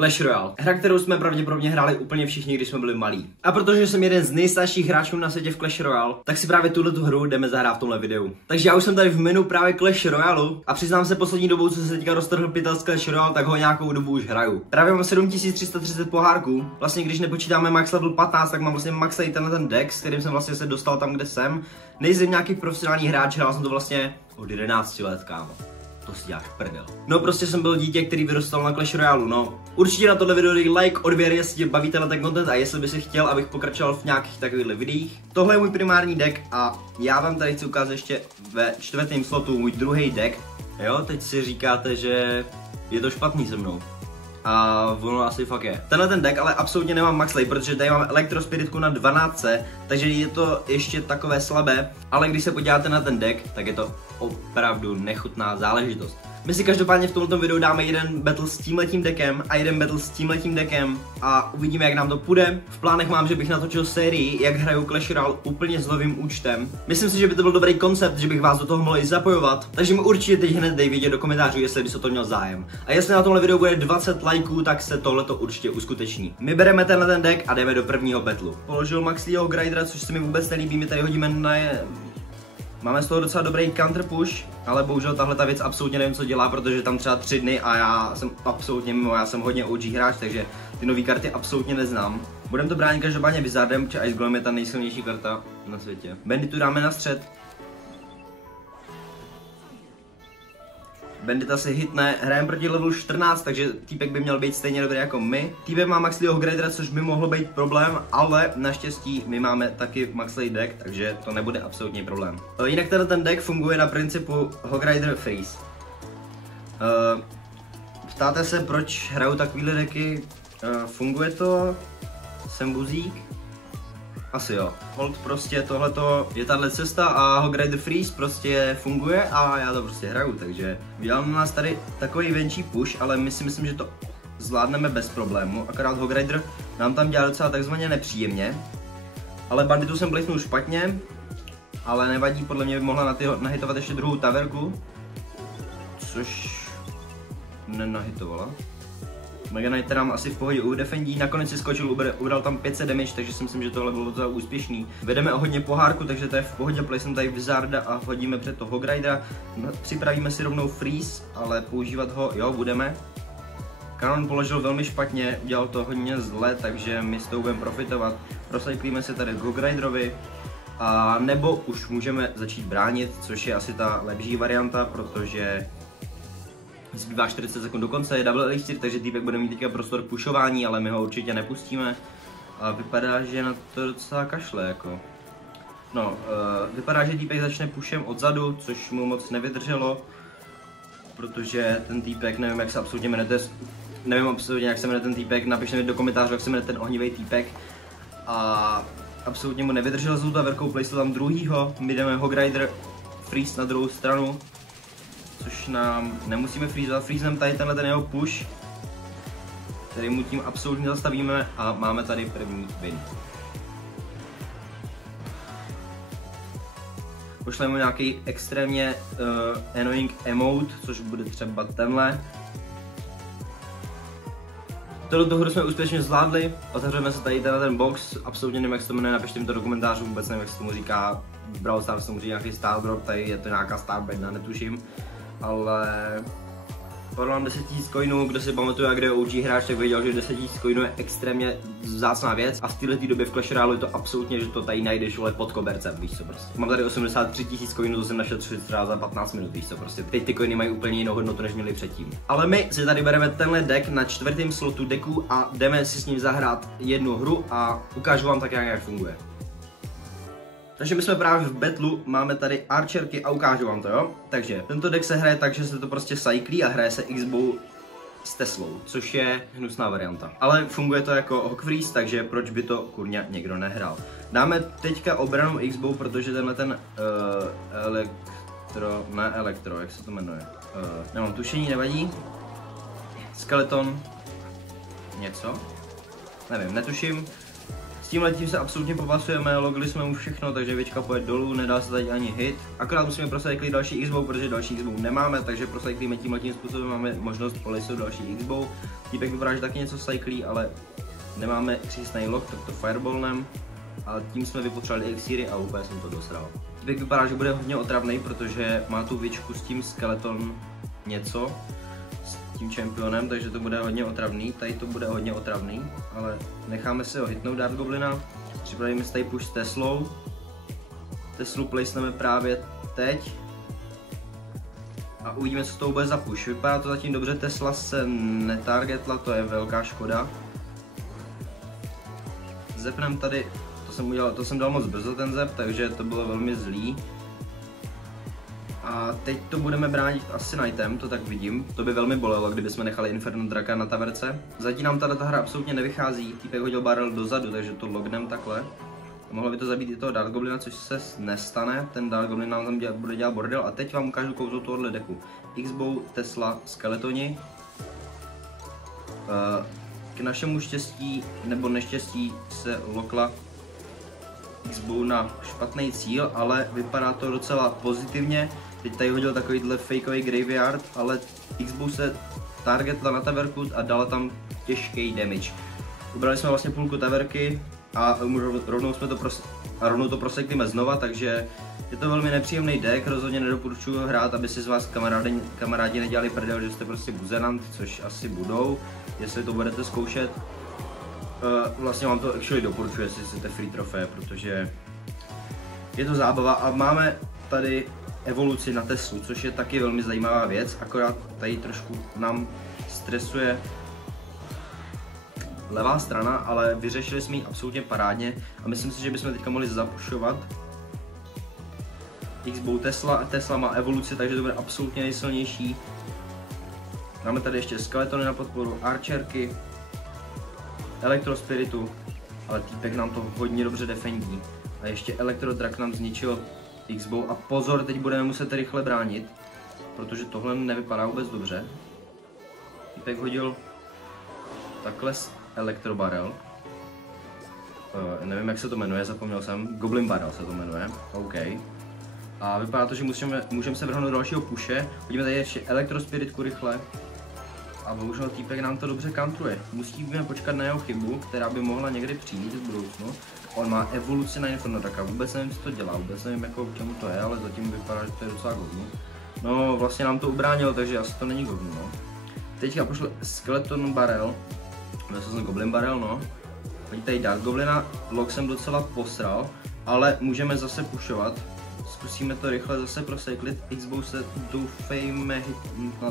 Clash Royale. Hra, kterou jsme pravděpodobně hráli úplně všichni, když jsme byli malí. A protože jsem jeden z nejstarších hráčů na světě v Clash Royale, tak si právě tuhletu hru jdeme zahrát v tomhle videu. Takže já už jsem tady v menu právě Clash Royale a přiznám se poslední dobou, co se teďka roztrhl pytel z Clash Royale, tak ho nějakou dobu už hraju. Právě mám 7330 pohárků. Vlastně když nepočítáme max level 15, tak mám vlastně max tady ten deck, s kterým jsem vlastně se dostal tam, kde jsem. Nejsem nějaký profesionální hráč, hrál jsem to vlastně od 11 let, kámo. To si děláš prdel. No prostě jsem byl dítě, který vyrůstal na Clash Royale, no. Určitě na tohle video dej like, odběr, jestli tě baví ten content a jestli by si chtěl, abych pokračoval v nějakých takovýchhle videích. Tohle je můj primární deck a já vám tady chci ukázat ještě ve čtvrtém slotu můj druhý deck. Jo, teď si říkáte, že je to špatný se mnou. A ono asi fakt je. Tenhle ten deck ale absolutně nemám max lay, protože tady mám elektrospiritku na 12, takže je to ještě takové slabé, ale když se podíváte na ten deck, tak je to opravdu nechutná záležitost. My si každopádně v tomto videu dáme jeden battle s tímhletím deckem a jeden battle s tímhletím deckem a uvidíme, jak nám to půjde. V plánech mám, že bych natočil sérii, jak hraju Clash Royale úplně s novým účtem. Myslím si, že by to byl dobrý koncept, že bych vás do toho mohl i zapojovat, takže mi určitě teď hned dej vědět do komentářů, jestli bys o to měl zájem. A jestli na tomhle videu bude 20 lajků, tak se tohleto určitě uskuteční. My bereme tenhle ten deck a jdeme do prvního battlu. Položil Maxleyho Grindera, což se mi vůbec nelíbí, my tady hodíme na Máme z toho docela dobrý counter push, ale bohužel tahle ta věc absolutně nevím, co dělá, protože tam třeba 3 dny a já jsem absolutně mimo, já jsem hodně OG hráč, takže ty nové karty absolutně neznám. Budeme to bránit každopádně Wizardem, protože Ice Golem je ta nejsilnější karta na světě. Banditu dáme na střed. Bandita si hitne, hrajeme proti levelu 14, takže týpek by měl být stejně dobrý jako my. Týpek má Maxleyho Grindera, což by mohlo být problém, ale naštěstí my máme taky Maxley deck, takže to nebude absolutní problém. Jinak ten deck funguje na principu Hogrider Freeze. Ptáte se, proč hraju takovýhle decky? Funguje to? Jsem buzík? Asi jo. Hold prostě tohleto je tahle cesta a Hogrider Freeze prostě funguje a já to prostě hraju, takže dělám na nás tady takový venčí push, ale my si myslím, že to zvládneme bez problému, akorát Hogrider nám tam dělá docela takzvaně nepříjemně, ale Banditu jsem blejsnul špatně, ale nevadí, podle mě by mohla nahitovat ještě druhou taverku, což nenahitovala. Mega Knight nám asi v pohodě udefendí, nakonec si skočil, ubral tam 500 damage, takže si myslím, že tohle bylo docela úspěšný. Vedeme o hodně pohárku, takže to je v pohodě, jsem tady Wizarda a hodíme před to Hogridera. Připravíme si rovnou Freeze, ale používat ho, jo, budeme. Kanon položil velmi špatně, udělal to hodně zle, takže my s toho budeme profitovat. Procyklíme se tady k Hogriderovi, a nebo už můžeme začít bránit, což je asi ta lepší varianta, protože zbývá 40 sekund do konce, je double elixir, takže týpek bude mít teďka prostor k pušování, ale my ho určitě nepustíme. A vypadá, že na to docela kašle, jako. No, vypadá, že týpek začne pušem odzadu, což mu moc nevydrželo. Protože ten týpek, nevím jak se absolutně jmenuje, nevím absolutně jak se jmenuje ten týpek, napište mi do komentářů, jak se jmenuje ten ohnivý týpek. A absolutně mu nevydržel s taverkou, placel tam druhýho, my jdeme Hogrider Freeze na druhou stranu. Což nám nemusíme freezovat, freezem tady ten jeho push, který mu tím absolutně zastavíme a máme tady první win. Pošleme mu nějaký extrémně annoying emote, což bude třeba tenhle. Tohle hru jsme úspěšně zvládli, otevřeme se tady ten box, absolutně nevím jak se to jmenuje, napište mi to do komentářů, vůbec nevím jak se tomu říká, v Brawl Stars se mu říká nějaký Star Drop, tady je to nějaká Star Bedna, netuším. Ale mám 10 000 coinů, kdo si pamatuje, jak je OG hráč, tak věděl, že 10 000 coinů je extrémně vzácná věc a v této době v Clash Royale je to absolutně, že to tady najdeš vole pod kobercem, víš co prostě. Mám tady 83 000 coinů, to jsem našel třeba za 15 minut, víš co prostě. Teď ty coiny mají úplně jinou hodnotu, než měli předtím. Ale my si tady bereme tenhle deck na čtvrtém slotu decku a jdeme si s ním zahrát jednu hru a ukážu vám tak, jak funguje. Takže my jsme právě v battlu, máme tady archerky a ukážu vám to, jo. Takže tento deck se hraje tak, že se to prostě cyclí a hraje se X-bow s Teslou, což je hnusná varianta. Ale funguje to jako Hog Freeze, takže proč by to kurňa někdo nehrál. Dáme teďka obranu X-bow, protože tenhle ten jak se to jmenuje. Nemám tušení, nevadí. Skeleton. Něco. Nevím, netuším. tímhletím se absolutně popasujeme, logili jsme mu všechno, takže věčka pojede dolů, nedá se tady ani hit. Akorát musíme procyclit další X-bow, protože další X-bow nemáme, takže procyklíme tímhletím způsobem, máme možnost polisit další X-bow. Týpek vypadá, že taky něco cyklí, ale nemáme přísnej lock, tak to fireballnem. A tím jsme vypotřebovali elixíry a úplně jsem to dosral. Týpek vypadá, že bude hodně otravný, protože má tu věčku s tím skeleton něco. Tím championem, takže to bude hodně otravný, tady to bude hodně otravný, ale necháme si ho hitnout Dark Goblina, připravíme si tady push s Teslou. Teslu placeneme právě teď a uvidíme, co to bude za push. Vypadá to zatím dobře, Tesla se netargetla, to je velká škoda. Zepnem tady, to jsem dal moc brzo ten zep, takže to bylo velmi zlý. A teď to budeme bránit asi Knightem, to tak vidím. To by velmi bolelo, kdybychom nechali Inferno Draka na taverce. Zatím nám ta hra absolutně nevychází, týpek hodil barrel dozadu, takže to lognem takhle. Mohlo by to zabít i toho Dark Goblina, což se nestane, ten Dark Goblin nám tam bude dělat bordel. A teď vám ukážu kouzlo tohohle deku. X-bow, Tesla, skeletoni. K našemu štěstí nebo neštěstí se lokla X-bow na špatný cíl, ale vypadá to docela pozitivně. Teď tady hodil takovýhle fakeový graveyard, ale X-bow se targetla na taverku a dala tam těžký damage. Ubrali jsme vlastně půlku taverky a rovnou to proseklíme znova, takže je to velmi nepříjemný deck, rozhodně nedoporučuji hrát, aby si z vás kamarádi nedělali prdel, že jste prostě buzerant, což asi budou, jestli to budete zkoušet. Vlastně vám to actually doporučuji, jestli chcete free trofé, protože je to zábava a máme tady evoluci na Teslu, což je taky velmi zajímavá věc, akorát tady trošku nám stresuje levá strana, ale vyřešili jsme ji absolutně parádně a myslím si, že bychom teďka mohli zapušovat. X-bow Tesla má evoluci, takže to bude absolutně nejsilnější. Máme tady ještě skeletony na podporu, archerky, elektrospiritu, ale týpek nám to hodně dobře defendí. A ještě elektrodrak nám zničil X-bow a pozor, teď budeme muset rychle bránit, protože tohle nevypadá vůbec dobře. Týpek hodil takhle elektrobarel. Nevím, jak se to jmenuje, zapomněl jsem. Goblin barrel se to jmenuje, OK. A vypadá to, že můžeme se vrhnout do dalšího puše. Hodíme tady ještě elektrospiritku rychle. A bohužel týpek nám to dobře kantruje. Musíme počkat na jeho chybu, která by mohla někdy přijít v budoucnu. On má evoluci na Inferno Draka, vůbec nevím, co to dělá, vůbec nevím, jako k čemu to je, ale zatím vypadá, že to je docela govno. No, vlastně nám to ubránilo, takže asi to není govno, no. Teďka pošlu Skeleton Barrel, myslel jsem Goblin Barrel, no. Teď tady Dark Goblina, log jsem docela posral, ale můžeme zase pushovat. Zkusíme to rychle zase proseklit. X-bow se doufejme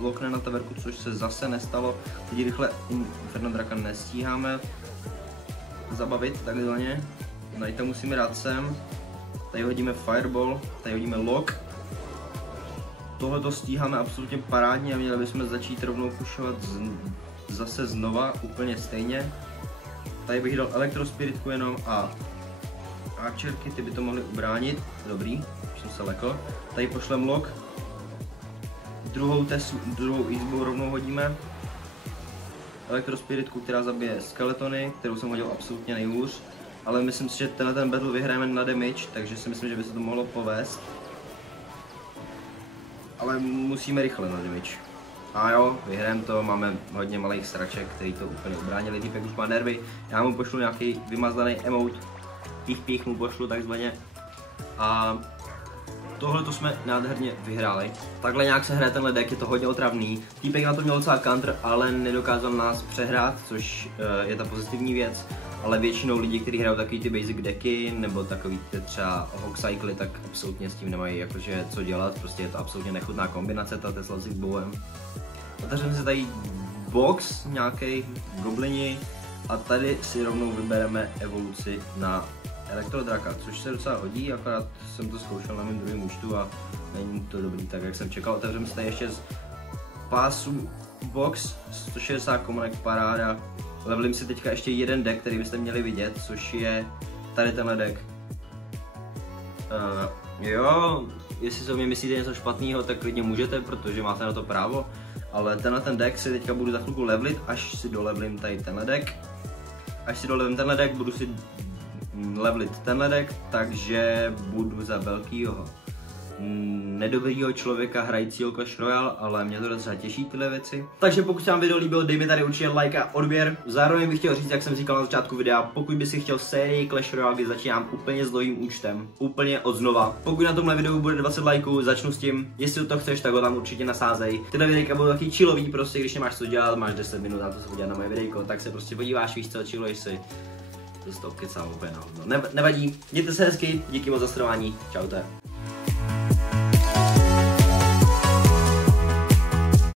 lokne na taverku, což se zase nestalo. Teď rychle Inferno Draka nestíháme zabavit takzvaně. Tady to musíme dát sem. Tady hodíme Fireball, tady hodíme Lock. Tohle to stíháme absolutně parádně a měli bychom začít rovnou pushovat zase znova, úplně stejně. Tady bych dal elektrospiritku jenom a archerky, ty by to mohly ubránit. Dobrý, už jsem se lekl. Tady pošlem Lock. Druhou X-bow rovnou hodíme. Elektrospiritku, která zabije skeletony, kterou jsem hodil absolutně nejhůř. Ale myslím si, že ten battle vyhrajeme na damage, takže si myslím, že by se to mohlo povést. Ale musíme rychle na damage. A jo, vyhrajeme to, máme hodně malých sraček, který to úplně ubránili, týpek už má nervy. Já mu pošlu nějaký vymazlený emote, pích mu pošlu takzvaně. A tohle to jsme nádherně vyhráli. Takhle nějak se hraje tenhle deck, je to hodně otravný. Týpek na to měl docela counter, ale nedokázal nás přehrát, což je ta pozitivní věc. Ale většinou lidi, kteří hrajou takový ty basic decky, nebo takový ty třeba hog cycly, tak absolutně s tím nemají jakože co dělat. Prostě je to absolutně nechutná kombinace, ta Tesla s X-bowem. Otevřeme si tady box, nějaký goblini a tady si rovnou vybereme evoluci na elektrodraka, což se docela hodí, akorát jsem to zkoušel na mém druhém účtu a není to dobrý tak, jak jsem čekal. Otevřeme si tady ještě z pásu box, 160 komunek, paráda. Levelím si teďka ještě jeden deck, který byste měli vidět, což je tady tenhle deck. Jo, jestli se o mě myslíte něco špatného, tak klidně můžete, protože máte na to právo. Ale ten deck si teďka budu za chvilku levelit, až si dolevlím tady tenhle deck. Až si dolevím tenhle deck, budu si levelit tenhle deck, takže budu za velkýho nedobrýho člověka hrajícího Clash Royale, ale mě to docela těší tyhle věci. Takže pokud se vám video líbilo, dej mi tady určitě like a odběr. Zároveň bych chtěl říct, jak jsem říkal na začátku videa, pokud by si chtěl sérii Clash Royale, kdy začínám úplně s novým účtem, úplně od znova. Pokud na tomhle videu bude 20 lajků, začnu s tím. Jestli to chceš, tak ho tam určitě nasázej. Tyhle videjka budou taky chillový, prostě když nemáš co dělat, máš 10 minut na to se podívat na moje videjko, tak se prostě podíváš, víš co, chilluješ si. To z toho kecám úplně na hodno. Nevadí, mějte se hezky, díky moc za sledování, čaute.